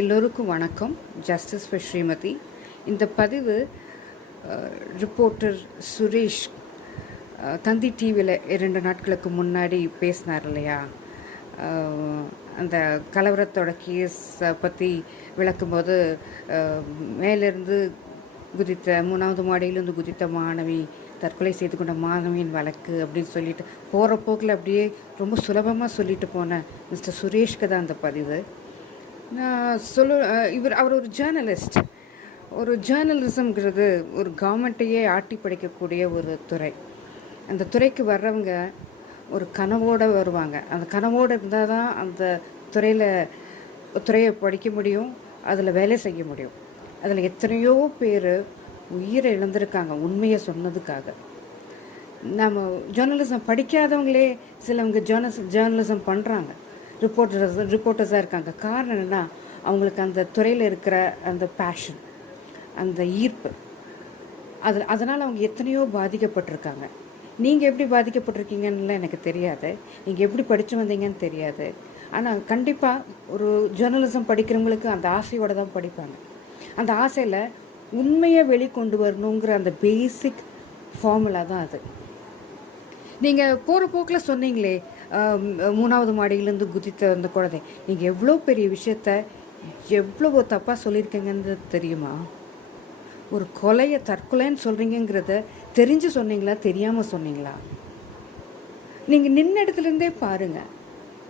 எல்லோருக்கும் வணக்கம். Justice for Srimathi இந்த பதிவு ரிப்போர்ட்டர் சுரேஷ் தந்தி டிவியில் இரண்டு நாட்களுக்கு முன்னாடி பேசினார் இல்லையா? அந்த கலவரத்தோட கேஸை பற்றி விளக்கும்போது மேலேருந்து மேலிருந்து குதித்த மூணாவது மாடியிலிருந்து குதித்த மாணவி தற்கொலை செய்து கொண்ட மாணவியின் வழக்கு அப்படின்னு சொல்லிட்டு போகிற போக்கில் அப்படியே ரொம்ப சுலபமாக சொல்லிட்டு போன மிஸ்டர் சுரேஷ்க்கு தான் அந்த பதிவு. நான் சொல்ல இவர் அவர் ஒரு ஜேர்னலிஸ்ட் ஒரு ஜேர்னலிசம்ங்கிறது ஒரு கவர்மெண்ட்டையே ஆட்டி படைக்கக்கூடிய ஒரு துறை. அந்த துறைக்கு வர்றவங்க ஒரு கனவோடு வருவாங்க. அந்த கனவோடு இருந்தால் தான் அந்த துறையில் துறையை படிக்க முடியும் அதில் வேலை செய்ய முடியும். அதில் எத்தனையோ பேர் உயிரை இழந்திருக்காங்க உண்மையை சொன்னதுக்காக. நம்ம ஜேர்னலிசம் படிக்காதவங்களே சிலவங்க ஜேர்னலிஸ் ஜேர்னலிசம் பண்ணுறாங்க ரிப்போர்ட்டர்ஸ் ரிப்போர்ட்டர்ஸாக இருக்காங்க. காரணம் என்னென்னா அவங்களுக்கு அந்த துறையில் இருக்கிற அந்த பேஷன் அந்த ஈர்ப்பு அது அதனால் அவங்க எத்தனையோ பாதிக்கப்பட்டிருக்காங்க. நீங்கள் எப்படி பாதிக்கப்பட்டிருக்கீங்கன்னு எனக்கு தெரியாது. நீங்கள் எப்படி படித்து வந்தீங்கன்னு தெரியாது. ஆனால் கண்டிப்பாக ஒரு ஜேர்னலிசம் படிக்கிறவங்களுக்கு அந்த ஆசையோடு தான் படிப்பாங்க. அந்த ஆசையில் உண்மையை வெளிக்கொண்டு வரணுங்கிற அந்த பேசிக் ஃபார்முலா தான் அது. நீங்கள் போகிற போக்கில் சொன்னீங்களே மூணாவது மாடியிலேருந்து குதித்த அந்த குழந்தை. நீங்கள் எவ்வளோ பெரிய விஷயத்த எவ்வளவோ தப்பாக சொல்லியிருக்கீங்கன்றது தெரியுமா? ஒரு கொலையை தற்கொலைன்னு சொல்கிறீங்கிறத தெரிஞ்சு சொன்னீங்களா தெரியாமல் சொன்னீங்களா? நீங்கள் நின்ன இடத்துலேருந்தே பாருங்கள்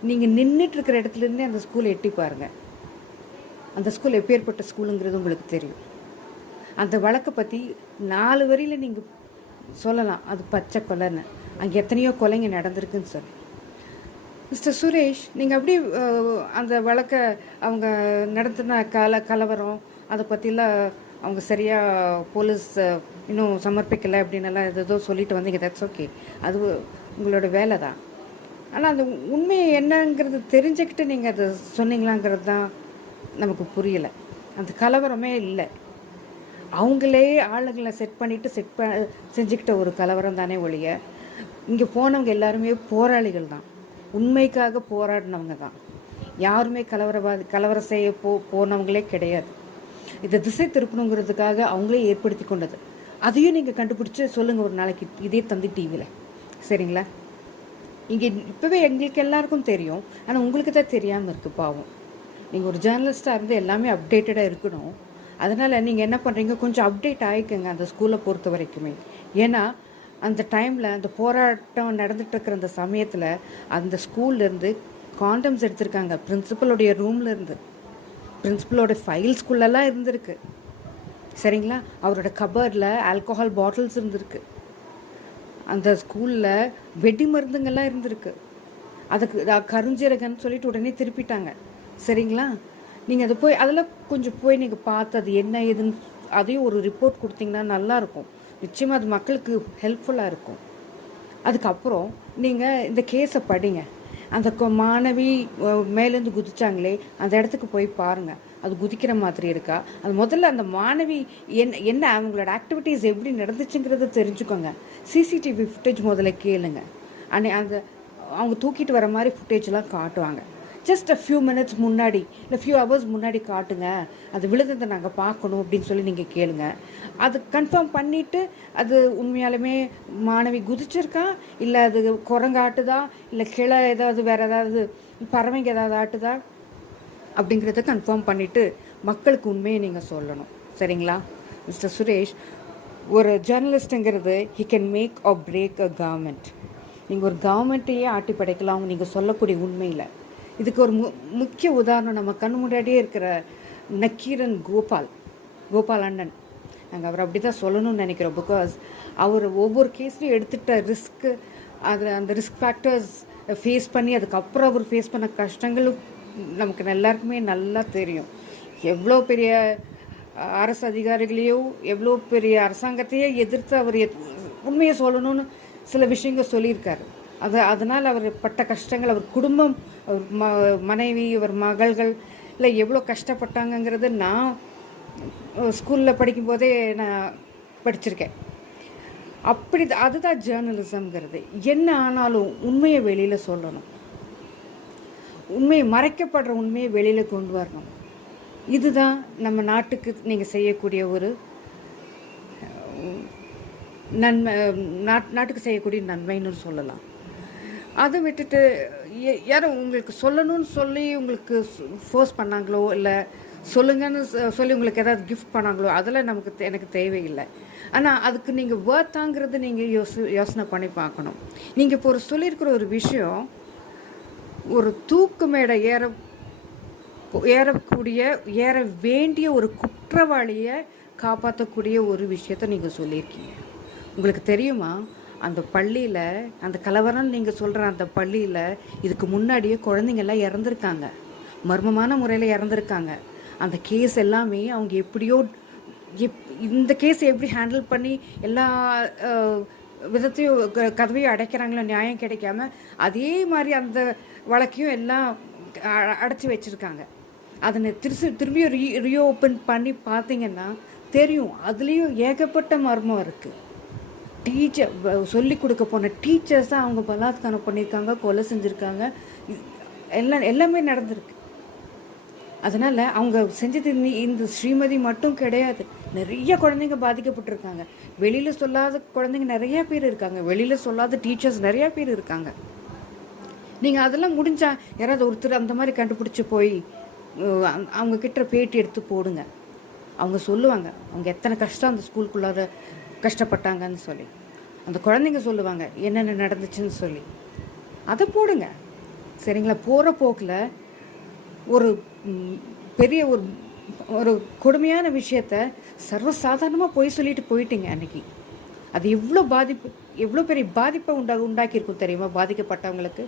நீங்கள் நின்றுட்டு இருக்கிற இடத்துலேருந்தே அந்த ஸ்கூலை எட்டி பாருங்கள் அந்த ஸ்கூல் எப்பேற்பட்ட ஸ்கூலுங்கிறது உங்களுக்கு தெரியும். அந்த வழக்கை பற்றி நாலு வரியில் நீங்கள் சொல்லலாம். அது பச்சை கொலைன்னு. அங்கே எத்தனையோ கொலைங்க நடந்திருக்குன்னு சொல்லி. மிஸ்டர் சுரேஷ் நீங்கள் அப்படி அந்த வழக்கை அவங்க நடத்தின கல கலவரம் அதை பற்றிலாம் அவங்க சரியாக போலீஸ் இன்னும் சமர்ப்பிக்கலை அப்படின்னு எல்லாம் ஏதோ சொல்லிட்டு வந்தீங்க. தட்ஸ் ஓகே அது உங்களோட வேலை தான் ஆனால் அந்த உண்மையை என்னங்கிறது தெரிஞ்சுக்கிட்டு நீங்கள் அதை சொன்னீங்களாங்கிறது தான் நமக்கு புரியலை. அந்த கலவரமே இல்லை. அவங்களே ஆளுங்களை செட் பண்ணிட்டு செட் ப செஞ்சுக்கிட்ட ஒரு கலவரம் தானே ஒழிய இங்கே போனவங்க எல்லாருமே போராளிகள் தான் உண்மைக்காக போராடினவங்க தான். யாருமே கலவரவாதி கலவரம் செய்ய போ போனவங்களே கிடையாது. இதை திசை திருப்பணுங்கிறதுக்காக அவங்களே ஏற்படுத்தி கொண்டது. அதையும் நீங்கள் கண்டுபிடிச்சி சொல்லுங்கள் ஒரு நாளைக்கு இதே தந்தி டிவியில் சரிங்களா? இங்கே இப்போவே எங்களுக்கு எல்லாருக்கும் தெரியும். ஆனால் உங்களுக்கு தான் தெரியாமல் இருக்குது பாவம். நீங்கள் ஒரு ஜேர்னலிஸ்ட்டாக இருந்து எல்லாமே அப்டேட்டடாக இருக்கணும். அதனால் நீங்கள் என்ன பண்ணுறீங்க கொஞ்சம் அப்டேட் ஆகிக்கங்க அந்த ஸ்கூலை பொறுத்த வரைக்குமே. ஏன்னா அந்த டைமில் அந்த போராட்டம் நடந்துட்டு அந்த சமயத்தில் அந்த ஸ்கூல்லேருந்து காண்டம்ஸ் எடுத்திருக்காங்க. பிரின்சிபலோடைய ரூம்லேருந்து பிரின்சிபலோட ஃபைல்ஸ்குள்ளெல்லாம் இருந்திருக்கு. சரிங்களா? அவரோட கபர்டில் ஆல்கோஹால் பாட்டில்ஸ் இருந்திருக்கு. அந்த ஸ்கூலில் வெடி மருந்துங்கள்லாம் இருந்திருக்கு. அதுக்கு அ- கருஞ்சீரகன்னு சொல்லிட்டு உடனே திருப்பிட்டாங்க. சரிங்களா? நீங்கள் அதை போய் அதெல்லாம் கொஞ்சம் போய் நீங்கள் பார்த்து அது என்ன ஏதுன்னு அதையும் ஒரு ரிப்போர்ட் கொடுத்தீங்கன்னா நல்லாயிருக்கும் நிச்சயமாக அது மக்களுக்கு ஹெல்ப்ஃபுல்லாக இருக்கும். அதுக்கப்புறம் நீங்கள் இந்த கேஸை படிங்க. அந்த மாணவி மேலேருந்து குதிச்சாங்களே அந்த இடத்துக்கு போய் பாருங்கள் அது குதிக்கிற மாதிரி இருக்கா? அது முதல்ல அந்த மாணவி என்ன என்ன அவங்களோட ஆக்டிவிட்டீஸ் எப்படி நடந்துச்சுங்கிறத தெரிஞ்சுக்கோங்க. சிசிடிவி ஃபுட்டேஜ் முதல்ல கேளுங்க. அன்னை அந்த அவங்க தூக்கிட்டு வர மாதிரி ஃபுட்டேஜ்லாம் காட்டுவாங்க. ஜஸ்ட் அ ஃபியூ மினிட்ஸ் முன்னாடி இல்லை ஃபியூ ஹவர்ஸ் முன்னாடி காட்டுங்க. அது விழுந்ததை நாங்கள் பார்க்கணும் அப்படின்னு சொல்லி நீங்கள் கேளுங்க. அது கன்ஃபார்ம் பண்ணிவிட்டு அது உண்மையாலுமே மாணவி குதிச்சிருக்கா? இல்லை அது குரங்காட்டுதா இல்லை கிளை ஏதாவது வேறு ஏதாவது பறவைங்க ஏதாவது ஆட்டுதா? அப்படிங்கிறத கன்ஃபார்ம் பண்ணிவிட்டு மக்களுக்கு உண்மையை நீங்கள் சொல்லணும். சரிங்களா? மிஸ்டர் சுரேஷ் ஒரு ஜேர்னலிஸ்ட்டுங்கிறது he can make or break a government நீங்கள் ஒரு கவர்மெண்ட்டையே ஆட்டி படைக்கலாம் நீங்கள் சொல்லக்கூடிய உண்மையில். இதுக்கு ஒரு மு முக்கிய உதாரணம் நம்ம கண் முன்னாடியே இருக்கிற நக்கீரன் கோபால் கோபால் அண்ணன். நாங்கள் அவர் அப்படி தான் சொல்லணும்னு நினைக்கிறோம். பிகாஸ் அவர் ஒவ்வொரு கேஸ்லையும் எடுத்துட்ட ரிஸ்க்கு அது அந்த ரிஸ்க் ஃபேக்டர்ஸ் ஃபேஸ் பண்ணி அதுக்கப்புறம் அவர் ஃபேஸ் பண்ண கஷ்டங்களும் நமக்கு எல்லாருக்குமே நல்லா தெரியும். எவ்வளோ பெரிய அரசு அதிகாரிகளையோ எவ்வளோ பெரிய அரசாங்கத்தையே எதிர்த்து அவர் உண்மையை சொல்லணும்னு சில விஷயங்கள் சொல்லியிருக்காரு. அது அதனால் அவர் பட்ட கஷ்டங்கள் அவர் குடும்பம் அவர் ம மனைவி அவர் மகள்கள் இல்லை எவ்வளோ கஷ்டப்பட்டாங்கங்கிறது நான் ஸ்கூலில் படிக்கும்போதே நான் படிச்சிருக்கேன். அப்படி அதுதான் ஜேர்னலிசம்ங்கிறது. என்ன ஆனாலும் உண்மையை வெளியில் சொல்லணும். உண்மையை மறைக்கப்படுற உண்மையை வெளியில் கொண்டு வரணும். இதுதான் நம்ம நாட்டுக்கு நீங்கள் செய்யக்கூடிய ஒரு நன்மை நாட் நாட்டுக்கு செய்யக்கூடிய நன்மைன்னு சொல்லலாம். அதை விட்டுட்டு யாரும் உங்களுக்கு சொல்லணும்னு சொல்லி உங்களுக்கு ஃபோர்ஸ் பண்ணாங்களோ இல்லை சொல்லுங்கன்னு சொ- சொல்லி உங்களுக்கு ஏதாவது கிஃப்ட் பண்ணாங்களோ அதெல்லாம் நமக்கு எனக்கு தேவையில்லை. ஆனால் அதுக்கு நீங்கள் வேர்த்தாங்கிறது நீங்கள் யோசி யோசனை பண்ணி பார்க்கணும். நீங்கள் இப்போ ஒரு சொல்லியிருக்கிற ஒரு விஷயம் ஒரு தூக்கு மேடை ஏற ஏறக்கூடிய ஏற வேண்டிய ஒரு குற்றவாளியை காப்பாற்றக்கூடிய ஒரு விஷயத்த நீங்கள் சொல்லியிருக்கீங்க. உங்களுக்கு தெரியுமா? அந்த பள்ளியில் அந்த கலவரம் நீங்கள் சொல்கிற அந்த பள்ளியில் இதுக்கு முன்னாடியே குழந்தைங்கள்லாம் இறந்துருக்காங்க. மர்மமான முறையில் இறந்துருக்காங்க. அந்த கேஸ் எல்லாமே அவங்க எப்படியோ எப் இந்த கேஸ் எப்படி ஹேண்டில் பண்ணி எல்லா விதத்தையும் க- கதவையும் அடைக்கிறாங்களோ நியாயம் கிடைக்காம அதே மாதிரி அந்த வழக்கையும் எல்லாம் அ- அடைச்சி வச்சுருக்காங்க. அதனை திருசு திரும்பியும் ரீ ரீஓப்பன் பண்ணி பார்த்தீங்கன்னா தெரியும். அதுலேயும் ஏகப்பட்ட மர்மம் இருக்குது டீச்சர் சொல்லி கொடுக்க போன டீச்சர்ஸ் தான் அவங்க பலாத்காரம் பண்ணியிருக்காங்க கொலை செஞ்சுருக்காங்க. எல்லாம் எல்லாமே நடந்திருக்கு. அதனால் அவங்க செஞ்சது இந்த ஸ்ரீமதி மட்டும் கிடையாது. நிறைய குழந்தைங்க பாதிக்கப்பட்டிருக்காங்க. வெளியில் சொல்லாத குழந்தைங்க நிறையா பேர் இருக்காங்க. வெளியில் சொல்லாத டீச்சர்ஸ் நிறையா பேர் இருக்காங்க. நீங்கள் அதெல்லாம் முடிஞ்சா யாராவது ஒருத்தர் அந்த மாதிரி கண்டுபிடிச்சி போய் அஹ், அவங்க- அவங்க கிட்ட பேட்டி எடுத்து போடுங்க. அவங்க சொல்லுவாங்க அவங்க எத்தனை கஷ்டம் அந்த ஸ்கூலுக்குள்ளார கஷ்டப்பட்டாங்கன்னு சொல்லி. அந்த குழந்தைங்க சொல்லுவாங்க என்னென்ன நடந்துச்சுன்னு சொல்லி. அதை போடுங்க. சரிங்களா? போகிற போக்கில் ஒரு பெரிய ஒரு ஒரு கொடுமையான விஷயத்த சர்வசாதாரணமாக போய் சொல்லிட்டு போயிட்டீங்க அன்னைக்கு. அது எவ்வளோ பாதிப்பு எவ்வளோ பெரிய பாதிப்பை உண்டா உண்டாக்கியிருக்கும் தெரியுமா பாதிக்கப்பட்டவங்களுக்கு?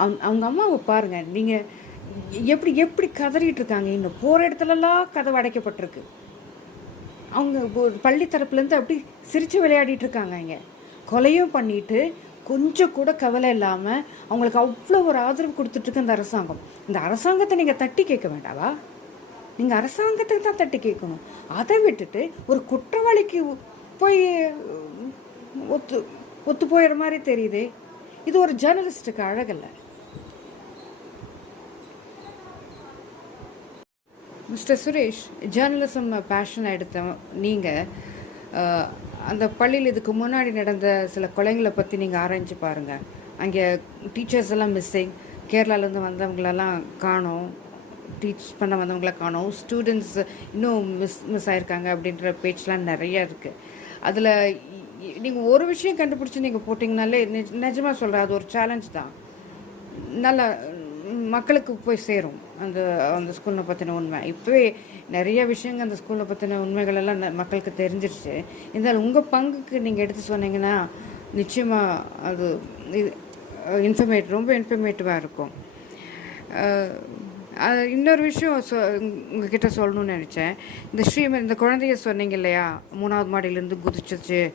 அவங்க அவங்க அம்மாவை பாருங்கள் நீங்கள் எப்படி எப்படி கதறிட்டு இருக்காங்க இன்னும்? போகிற இடத்துலலாம் கதவு அடைக்கப்பட்டிருக்கு. அவங்க ஒரு பள்ளி தரப்புலேருந்து அப்படி சிரித்து விளையாடிட்டு இருக்காங்க இங்கே. கொலையும் பண்ணிட்டு கொஞ்சம் கூட கவலை இல்லாமல் அவங்களுக்கு அவ்வளோ ஒரு ஆதரவு கொடுத்துட்ருக்கு இந்த அரசாங்கம். இந்த அரசாங்கத்தை நீங்கள் தட்டி கேட்க வேண்டாவா? நீங்கள் அரசாங்கத்துக்கு தான் தட்டி கேட்கணும். அதை விட்டுட்டு ஒரு குற்றவாளிக்கு போய் ஒத்து ஒத்து போயிடுற மாதிரி தெரியுதே. இது ஒரு ஜேர்னலிஸ்ட்டுக்கு அழகல்ல. மிஸ்டர் சுரேஷ் ஜேர்னலிசம் பேஷன் எடுத்த நீங்கள் அந்த பள்ளியில் இதுக்கு முன்னாடி நடந்த சில கொலைங்களை பற்றி நீங்கள் ஆராய்ஞ்சு பாருங்கள் அங்கே டீச்சர்ஸ் எல்லாம் மிஸ்ஸிங் கேரளாலேருந்து வந்தவங்களெல்லாம் காணோம். டீச் பண்ண வந்தவங்கள காணோம். ஸ்டூடெண்ட்ஸ் இன்னும் மிஸ் மிஸ் ஆயிருக்காங்க அப்படின்ற பேச்செலாம் நிறைய இருக்குது அதில் நீங்கள் ஒரு விஷயம் கண்டுபிடிச்சி நீங்கள் போட்டிங்கனாலே நிஜமாக சொல்கிறேன் அது ஒரு சேலஞ்ச் தான். நல்லா மக்களுக்கு போய் சேரும். அந்த அந்த ஸ்கூலை பற்றின உண்மை. இப்போவே நிறைய விஷயங்கள் அந்த ஸ்கூலை பற்றின உண்மைகள் எல்லாம் ந- மக்களுக்கு தெரிஞ்சிருச்சு. இருந்தாலும் உங்கள் பங்குக்கு நீங்கள் எடுத்து சொன்னீங்கன்னா நிச்சயமாக அது இது இன்ஃபர்மேட் ரொம்ப இன்ஃபர்மேட்டிவாக இருக்கும். அது இன்னொரு விஷயம் சொ உங்ககிட்ட சொல்லணும்னு நினச்சேன். இந்த ஸ்ரீமதி இந்த குழந்தைய சொன்னீங்க இல்லையா? மூணாவது மாடியிலேருந்து குதிச்சிச்சு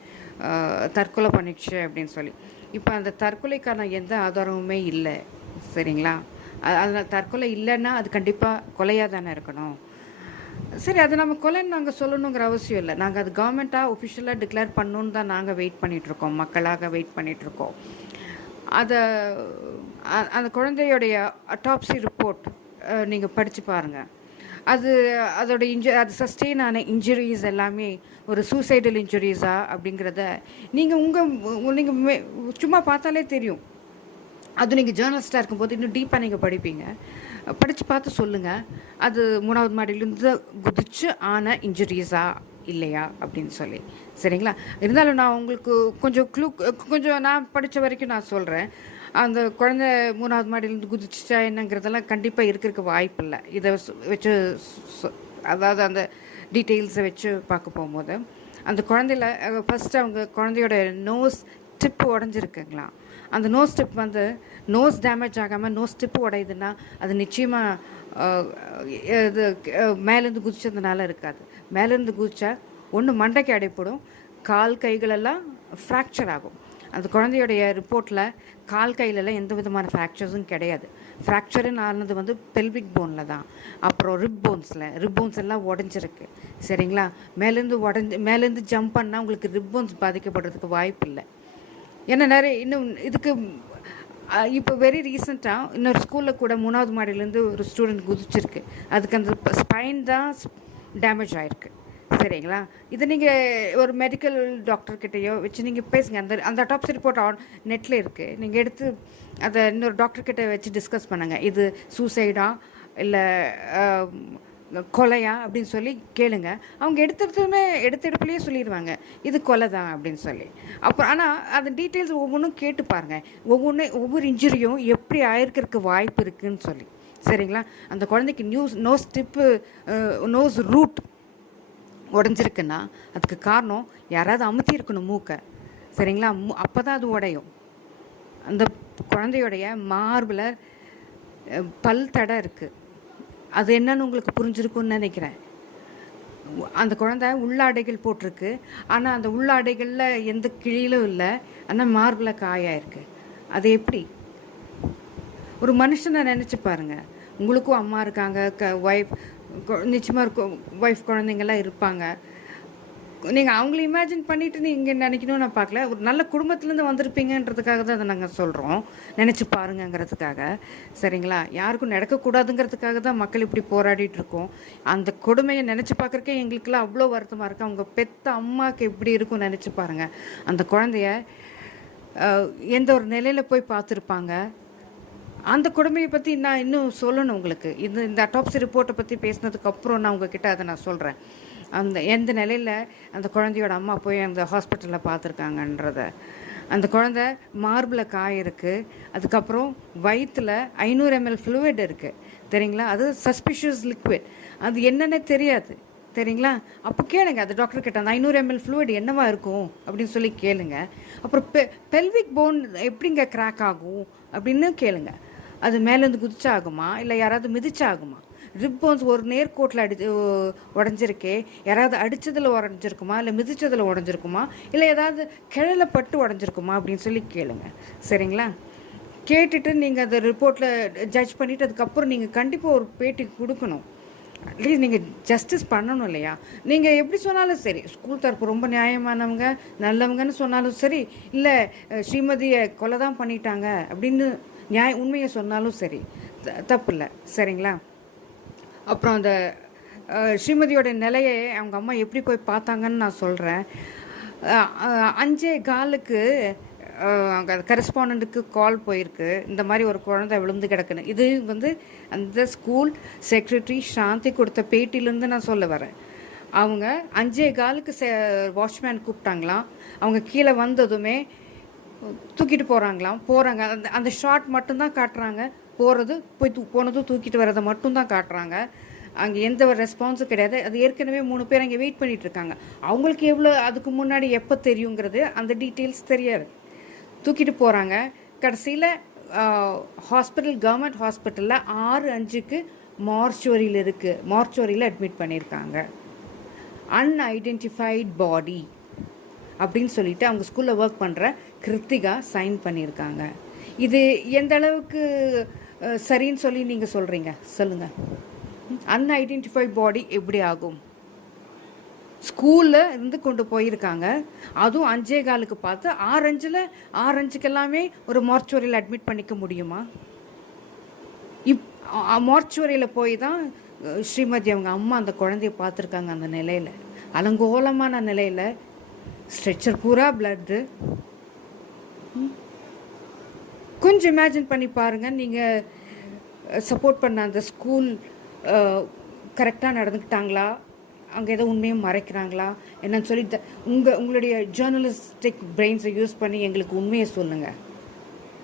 தற்கொலை பண்ணிடுச்சு அப்படின்னு சொல்லி. இப்போ அந்த தற்கொலைக்கான எந்த ஆதாரமுமே இல்லை. சரிங்களா? அதில் அதனால் தற்கொலை இல்லைன்னா அது கண்டிப்பாக கொலையாக தானே இருக்கணும். சரி அது நம்ம கொலைன்னு நாங்கள் சொல்லணுங்கிற அவசியம் இல்லை. நாங்கள் அது கவர்மெண்ட்டாக ஒஃபிஷியலாக டிக்ளேர் பண்ணணுன்னு தான் நாங்கள் வெயிட் பண்ணிகிட்ருக்கோம் மக்களாக வெயிட் பண்ணிகிட்ருக்கோம் அதை அந்த குழந்தையோடைய அட்டாப்சி ரிப்போர்ட் நீங்கள் படித்து பாருங்கள் அது அதோட இன்ஜு அது சஸ்டெயின் ஆன இன்ஜுரிஸ் எல்லாமே ஒரு சூசைடல் இன்ஜுரிஸா அப்படிங்கிறத நீங்கள் உங்கள் நீங்கள் சும்மா பார்த்தாலே தெரியும். அது நீங்கள் ஜேர்னலிஸ்ட்டாக இருக்கும்போது இன்னும் டீப்பாக நீங்கள் படிப்பீங்க. படித்து பார்த்து சொல்லுங்கள் அது மூணாவது மாடியிலேருந்து குதிச்சு ஆன இன்ஜுரிஸா இல்லையா அப்படின்னு சொல்லி. சரிங்களா? இருந்தாலும் நான் உங்களுக்கு கொஞ்சம் க்ளூ கொஞ்சம் நான் படித்த வரைக்கும் நான் சொல்கிறேன் அந்த குழந்தை மூணாவது மாடியிலேருந்து குதிச்சுச்சா என்னங்கிறதெல்லாம் கண்டிப்பாக இருக்கிறதுக்கு வாய்ப்பு இல்லை. இதை வச்சு அதாவது அந்த டீட்டெயில்ஸை வச்சு பார்க்க போகும்போது அந்த குழந்தையில ஃபஸ்ட்டு அவங்க குழந்தையோட நோஸ் ஸ்டிப்பு உடஞ்சிருக்குங்களா? அந்த நோஸ் டிப் வந்து நோஸ் டேமேஜ் ஆகாமல் நோஸ் டிப்பு உடையுதுன்னா அது நிச்சயமாக இது மேலேருந்து குதிச்சதுனால இருக்காது. மேலேருந்து குதிச்சா ஒன்று மண்டைக்கு அடைப்படும் கால் கைகளெல்லாம் ஃப்ராக்சர் ஆகும். அந்த குழந்தையுடைய ரிப்போர்ட்டில் கால் கையிலலாம் எந்த விதமான ஃப்ராக்சர்ஸும் கிடையாது. ஃப்ராக்சருன்னு ஆனது வந்து பெல்விக் போனில் தான். அப்புறம் ரிப் போன்ஸில் ரிப் போன்ஸ் எல்லாம் உடஞ்சிருக்கு. சரிங்களா? மேலேருந்து உடஞ்சி மேலேருந்து ஜம்ப் பண்ணால் உங்களுக்கு ரிப் போன்ஸ் பாதிக்கப்படுறதுக்கு வாய்ப்பு இல்லை ஏன்னா நிறைய இன்னும் இதுக்கு இப்போ வெரி ரீசெண்டாக இன்னொரு ஸ்கூலில் கூட மூணாவது மாடியிலேருந்து ஒரு ஸ்டூடெண்ட் குதிச்சிருக்கு. அதுக்கு அந்த ஸ்பைன் தான் டேமேஜ் ஆகிருக்கு சரிங்களா? இது நீங்கள் ஒரு மெடிக்கல் டாக்டர்கிட்டயோ வச்சு நீங்கள் பேசுங்க. அந்த அந்த அட்டாப்சி ரிப்போர்ட் ஆன் நெட்டில் இருக்குது நீங்கள் எடுத்து அதை இன்னொரு டாக்டர்கிட்ட வச்சு டிஸ்கஸ் பண்ணுங்கள் இது சூசைடா இல்லை கொலையா அப்படின்னு சொல்லி கேளுங்க. அவங்க எடுத்துறதுமே எடுத்தெடுப்புலேயே சொல்லிடுவாங்க. இது கொலை தான் அப்படின்னு சொல்லி. அப்புறம் ஆனால் அந்த டீட்டெயில்ஸ் ஒவ்வொன்றும் கேட்டு பாருங்கள் ஒவ்வொன்று ஒவ்வொரு இன்ஜுரியும் எப்படி ஆயிருக்கிறதுக்கு வாய்ப்பு இருக்குன்னு சொல்லி. சரிங்களா? அந்த குழந்தைக்கு news nose tip nose root உடஞ்சிருக்குன்னா அதுக்கு காரணம் யாராவது அமுத்தி இருக்கணும் மூக்கை. சரிங்களா? மூ அப்போ தான் அது உடையும். அந்த குழந்தையோடைய மார்பில் பல் தடை இருக்குது அது என்னன்னு உங்களுக்கு புரிஞ்சிருக்கும்னு நினைக்கிறேன். அந்த குழந்தை உள்ளாடைகள் போட்டிருக்கு. ஆனால் அந்த உள்ளாடைகளில் எந்த கிழியிலும் இல்லை. ஆனால் மார்பில் காயாயிருக்கு அது எப்படி? ஒரு மனுஷனை நினச்சி பாருங்கள் உங்களுக்கும் அம்மா இருக்காங்க க ஒய்ஃப் நிச்சயமாக இருக்கும் ஒய்ஃப் குழந்தைங்கள்லாம் இருப்பாங்க. நீங்கள் அவங்கள இமேஜின் பண்ணிட்டு நீங்கள் நினைக்கணும்னு நான் பார்க்கல. ஒரு நல்ல குடும்பத்துலேருந்து வந்திருப்பீங்கன்றதுக்காக தான் அதை நாங்கள் சொல்கிறோம் நினச்சி பாருங்கங்கிறதுக்காக. சரிங்களா? யாருக்கும் நடக்கக்கூடாதுங்கிறதுக்காக தான் மக்கள் இப்படி போராடிட்டு இருக்கோம். அந்த கொடுமையை நினச்சி பார்க்குறக்கே எங்களுக்கெல்லாம் அவ்வளோ வருத்தமாக இருக்குது அவங்க பெத்த அம்மாவுக்கு எப்படி இருக்கும் நினச்சி பாருங்கள் அந்த குழந்தைய எந்த ஒரு நிலையில் போய் பார்த்துருப்பாங்க? அந்த கொடுமையை பற்றி நான் இன்னும் சொல்லணும் உங்களுக்கு. இது இந்த அட்டாப்சி ரிப்போர்ட்டை பற்றி பேசினதுக்கு அப்புறம் நான் உங்ககிட்ட அதை நான் சொல்கிறேன் அந்த எந்த நிலையில் அந்த குழந்தையோட அம்மா போய் அந்த ஹாஸ்பிட்டலில் பார்த்துருக்காங்கன்றத. அந்த குழந்தை மார்பில் காய் இருக்குது அதுக்கப்புறம் வயிற்றில் ஐநூறு எம்எல் ஃப்ளூயிட் இருக்குது தெரியுங்களா? அது சஸ்பிஷியஸ் லிக்விட் அது என்னன்னே தெரியாது. சரிங்களா அப்போ கேளுங்க அது டாக்டர் கிட்ட அந்த ஐநூறு எம்எல் ஃப்ளூயிட் என்னவா இருக்கும் அப்படின்னு சொல்லி கேளுங்க. அப்புறம் பெ பெல்விக் போன் எப்படிங்க கிராக் ஆகும் அப்படின்னு கேளுங்க. அது மேலேருந்து குதிச்சாகுமா? இல்லை யாராவது மிதிச்சாகுமா? ரிப்போன்ஸ் ஒரு நேர்கோட்டில் அடி உடஞ்சிருக்கே. யாராவது அடித்ததில் உடஞ்சிருக்குமா? இல்லை மிதித்ததில் உடஞ்சிருக்குமா? இல்லை ஏதாவது கிழல பட்டு உடஞ்சிருக்குமா? அப்படின்னு சொல்லி கேளுங்க. சரிங்களா? கேட்டுட்டு நீங்கள் அந்த ரிப்போர்ட்டில் ஜட்ஜ் பண்ணிவிட்டு அதுக்கப்புறம் நீங்கள் கண்டிப்பாக ஒரு பேட்டி கொடுக்கணும். அட்லீஸ்ட் நீங்கள் ஜஸ்டிஸ் பண்ணணும் இல்லையா? நீங்கள் எப்படி சொன்னாலும் சரி ஸ்கூல் தரப்பு ரொம்ப நியாயமானவங்க நல்லவங்கன்னு சொன்னாலும் சரி இல்லை ஸ்ரீமதியை கொலை தான் பண்ணிட்டாங்க அப்படின்னு நியாய உண்மையை சொன்னாலும் சரி த- தப்பு இல்லை சரிங்களா? அப்புறம் அந்த ஸ்ரீமதியோட நிலையை அவங்க அம்மா எப்படி போய் பார்த்தாங்கன்னு நான் சொல்கிறேன் அஞ்சே காலுக்கு அங்கே கரஸ்பாண்டண்ட்டுக்கு கால் போயிருக்கு. இந்த மாதிரி ஒரு குழந்தை விழுந்து கிடக்குன்னு. இது வந்து அந்த ஸ்கூல் செக்ரட்டரி சாந்தி கொடுத்த பேட்டியிலேருந்து நான் சொல்ல வரேன். அவங்க அஞ்சே காலுக்கு செ வாட்ச்மேன் கூப்பிட்டாங்களாம். அவங்க கீழே வந்ததுமே தூக்கிட்டு போகிறாங்களாம் போகிறாங்க அந்த அந்த ஷாட் மட்டும்தான் காட்டுறாங்க. போகிறது போய் தூ போனதும் தூக்கிட்டு வரதை மட்டும்தான் காட்டுறாங்க. அங்கே எந்த ஒரு ரெஸ்பான்ஸும் கிடையாது. அது ஏற்கனவே மூணு பேர் அங்கே வெயிட் பண்ணிகிட்டு இருக்காங்க. அவங்களுக்கு எவ்வளோ அதுக்கு முன்னாடி எப்போ தெரியுங்கிறது அந்த டீட்டெயில்ஸ் தெரியாது. தூக்கிட்டு போகிறாங்க கடைசியில் ஹாஸ்பிட்டல் கவர்மெண்ட் ஹாஸ்பிட்டலில் ஆறு அஞ்சுக்கு மார்ச்சுவரியில் இருக்குது மார்ச்சுவரியில் அட்மிட் பண்ணியிருக்காங்க. அன்ஐடென்டிஃபைட் பாடி அப்படின்னு சொல்லிட்டு அவங்க ஸ்கூலில் ஒர்க் பண்ணுற கிருத்திகா சைன் பண்ணியிருக்காங்க. இது எந்த அளவுக்கு சரின்னு சொல்லி நீங்கள் சொல்கிறீங்க சொல்லுங்கள் அன்ஐடென்டிஃபை பாடி எப்படி ஆகும்? ஸ்கூலில் இருந்து கொண்டு போயிருக்காங்க. அதுவும் அஞ்சே காலுக்கு பார்த்து ஆரஞ்சில் ஆரஞ்சுக்கு எல்லாமே ஒரு மார்ச்சுவரியில் அட்மிட் பண்ணிக்க முடியுமா? இப் மார்ச்சுவரியில் போய் தான் ஸ்ரீமதி அவங்க அம்மா அந்த குழந்தைய பார்த்துருக்காங்க அந்த நிலையில். அலங்கோலமான நிலையில். ஸ்ட்ரெச்சர் பூரா பிளட்டு கொஞ்சம் இமேஜின் பண்ணி பாருங்கள் நீங்கள் சப்போர்ட் பண்ண அந்த ஸ்கூல் கரெக்டாக நடந்துக்கிட்டாங்களா? அங்கே ஏதோ உண்மையை மறைக்கிறாங்களா? என்னன்னு சொல்லி த- உங்கள் உங்களுடைய ஜேர்னலிஸ்டிக் பிரெயின்ஸை யூஸ் பண்ணி எங்களுக்கு உண்மையை சொல்லுங்கள்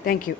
தேங்க்யூ